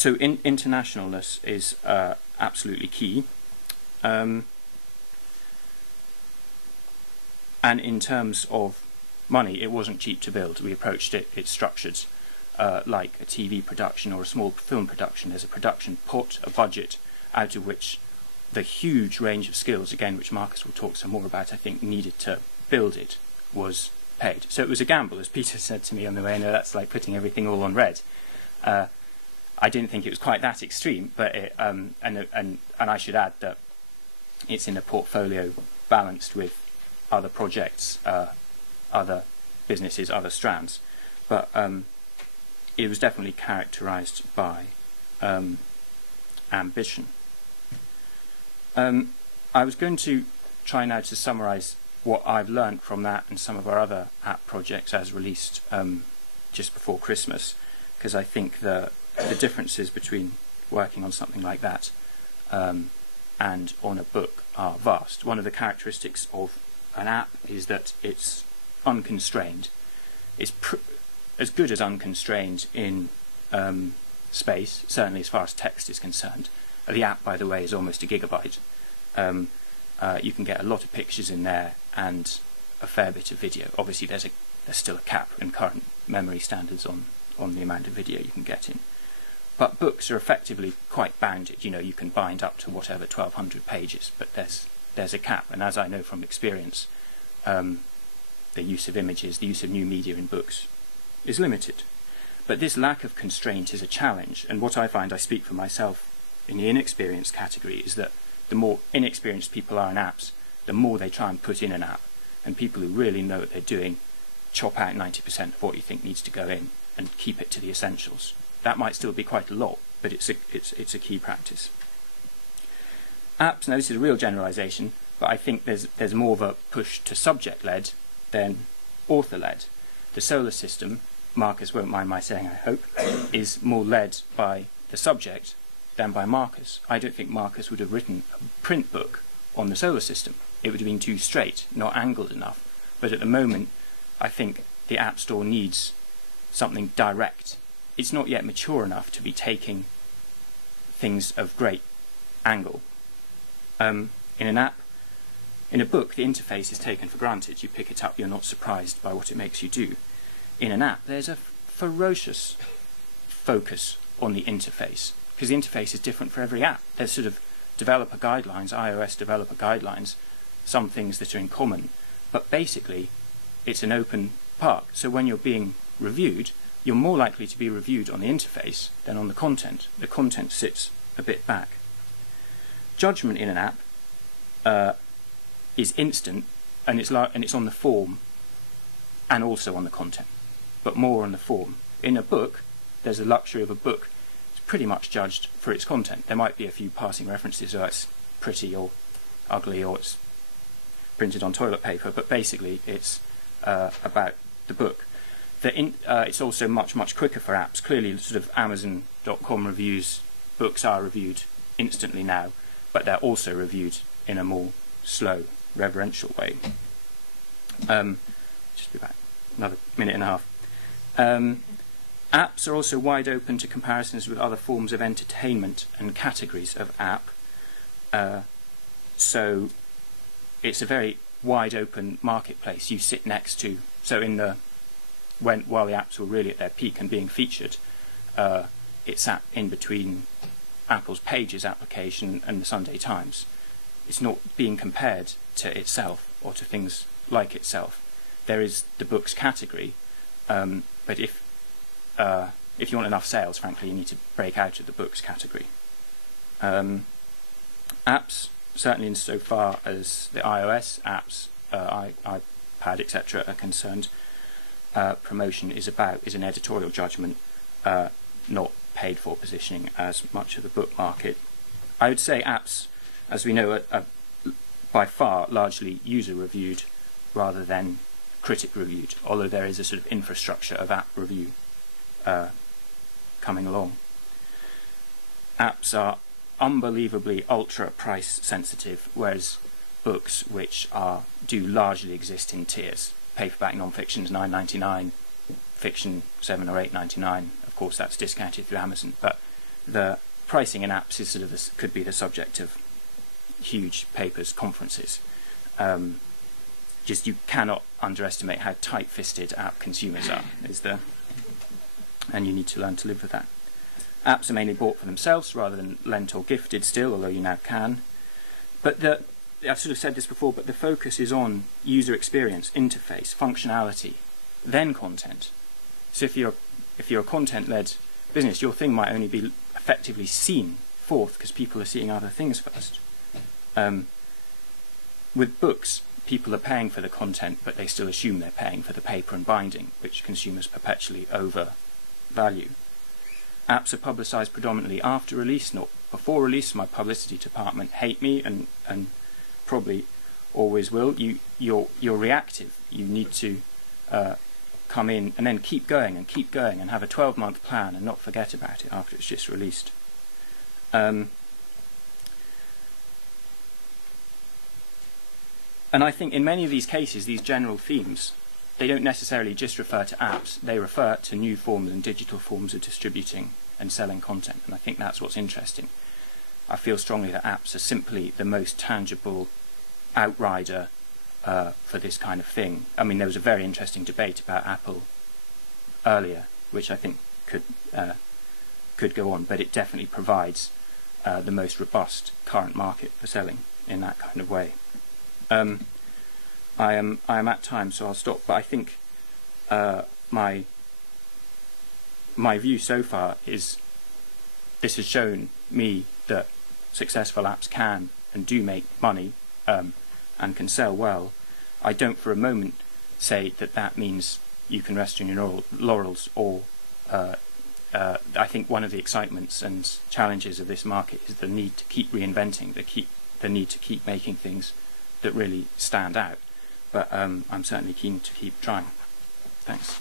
So internationalness is absolutely key. And in terms of money, it wasn't cheap to build. We approached it, it's structured like a TV production or a small film production. There's a production pot, a budget, out of which the huge range of skills, again, which Marcus will talk some more about, I think, needed to build it, was paid. So it was a gamble, as Peter said to me on the way. No, that's like putting everything all on red. I didn't think it was quite that extreme, but and I should add that it's in a portfolio balanced with other projects, other businesses, other strands, but it was definitely characterised by ambition. I was going to try now to summarise what I've learned from that and some of our other app projects as released just before Christmas, because I think the differences between working on something like that and on a book are vast. One of the characteristics of an app is that it's unconstrained. It's as good as unconstrained in space, certainly as far as text is concerned. The app, by the way, is almost a gigabyte. You can get a lot of pictures in there and a fair bit of video. Obviously, there's still a cap in current memory standards on the amount of video you can get in. But books are effectively quite bounded. You know, you can bind up to whatever 1,200 pages, but there's a cap. And as I know from experience, the use of images, the use of new media in books is limited. But this lack of constraint is a challenge. And what I find, I speak for myself in the inexperienced category, is that the more inexperienced people are in apps, the more they try and put in an app. And people who really know what they're doing chop out 90% of what you think needs to go in and keep it to the essentials. That might still be quite a lot, but it's a key practice. Apps, now this is a real generalisation, but I think there's more of a push to subject-led than author-led. The solar system, Marcus won't mind my saying, I hope, is more led by the subject than by Marcus. I don't think Marcus would have written a print book on the solar system. It would have been too straight, not angled enough. But at the moment, I think the App Store needs something direct. It's not yet mature enough to be taking things of great angle. In an app, in a book, the interface is taken for granted. You pick it up, you're not surprised by what it makes you do. In an app, there's a ferocious focus on the interface, because the interface is different for every app. There's sort of developer guidelines, iOS developer guidelines, some things that are in common, but basically it's an open park. So when you're being reviewed, you're more likely to be reviewed on the interface than on the content. The content sits a bit back. Judgment in an app is instant, and it's on the form and also on the content, but more on the form. In a book, there's the luxury of a book. It's pretty much judged for its content. There might be a few passing references, or it's pretty or ugly, or it's printed on toilet paper, but basically it's about the book. It's also much quicker for apps. Clearly, sort of Amazon.com reviews, books are reviewed instantly now, but they're also reviewed in a more slow, reverential way. Just be back another minute and a half. Apps are also wide open to comparisons with other forms of entertainment and categories of app. So it's a very wide open marketplace. You sit next to, so while the apps were really at their peak and being featured, it sat in between Apple's Pages application and the Sunday Times. It's not being compared to itself or to things like itself. There is the books category, but if you want enough sales, frankly, you need to break out of the books category. Apps, certainly insofar as the iOS apps, iPad, etc. are concerned, promotion is an editorial judgment, not paid for positioning as much of the book market. I would say apps, as we know, are by far largely user reviewed rather than critic reviewed, although there is a sort of infrastructure of app review coming along. Apps are unbelievably ultra price sensitive, whereas books, which do largely exist in tiers. Paperback non-fiction is $9.99, fiction $7 or $8.99. Of course, that's discounted through Amazon, but the pricing in apps is sort of could be the subject of huge papers, conferences. Just you cannot underestimate how tight-fisted app consumers are, and you need to learn to live with that. Apps are mainly bought for themselves rather than lent or gifted still, although you now can. But I've sort of said this before, but the focus is on user experience, interface, functionality, then content. So if you're a content-led business, your thing might only be effectively seen forth because people are seeing other things first. With books, people are paying for the content, but they still assume they're paying for the paper and binding, which consumers perpetually overvalue. Apps are publicised predominantly after release, not before release. My publicity department hate me and probably always will. You're reactive. You need to come in and then keep going and have a 12-month plan and not forget about it after it's just released. And I think in many of these cases, these general themes, they don't necessarily just refer to apps. They refer to new forms and digital forms of distributing and selling content. And I think that's what's interesting. I feel strongly that apps are simply the most tangible outrider for this kind of thing. I mean, there was a very interesting debate about Apple earlier, which I think could go on, but it definitely provides the most robust current market for selling in that kind of way. I am at time, so I'll stop. But I think my view so far is this has shown me that successful apps can and do make money and can sell well. I don't for a moment say that that means you can rest on your laurels, or I think one of the excitements and challenges of this market is the need to keep reinventing, the need to keep making things that really stand out. But I'm certainly keen to keep trying. Thanks.